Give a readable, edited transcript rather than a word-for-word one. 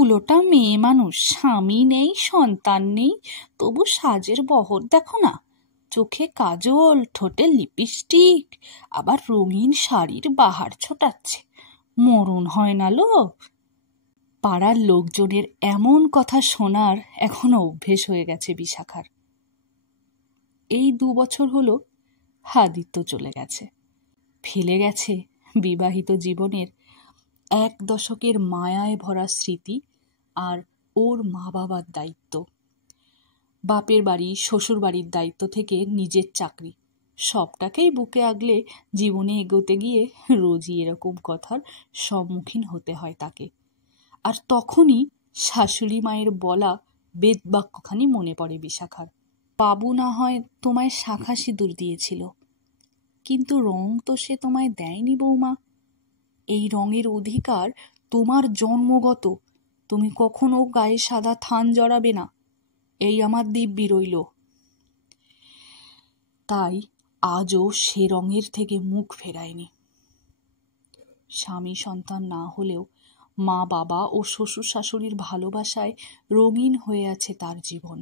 কুলোটা মেয়ে মানুষ, স্বামী নেই, সন্তান নেই, তবু সাজের বহর দেখো না। চোখে কাজল, ঠোঁটে লিপস্টিক, আবার রঙিন শাড়ির বাহার ছোটাচ্ছে। মরণ হয় না লো। পাড়ার লোকজনের এমন কথা শোনার এখনো অভ্যেস হয়ে গেছে বিশাখার। এই 2 বছর হলো আদিত্য চলে গেছে, ফেলে গেছে বিবাহিত জীবনের 1 দশকের মায়ায় ভরা স্মৃতি আর ওর মা বাবার দায়িত্ব। বাপের বাড়ি, শ্বশুর বাড়ির দায়িত্ব থেকে নিজের চাকরি, সবটাকেই বুকে আগলে জীবনে এগোতে গিয়ে রোজই এরকম কথার সম্মুখীন হতে হয় তাকে। আর তখনই শাশুড়ি মায়ের বলা বেদবাক্যখানি মনে পড়ে বিশাখার। বাবু না হয় তোমায় শাঁখা সিঁদুর দিয়েছিল, কিন্তু রং তো সে তোমায় দেয়নি বৌমা। এই রঙের অধিকার তোমার জন্মগত, তুমি কখনো গায়ে সাদা থান জড়াবে না, এই আমার দিব্যি রইল। তাই আজও সে রঙের থেকে মুখ ফেরায়নি। স্বামী সন্তান না হলেও মা বাবা ও শ্বশুর শাশুড়ির ভালোবাসায় রঙিন হয়ে আছে তার জীবন।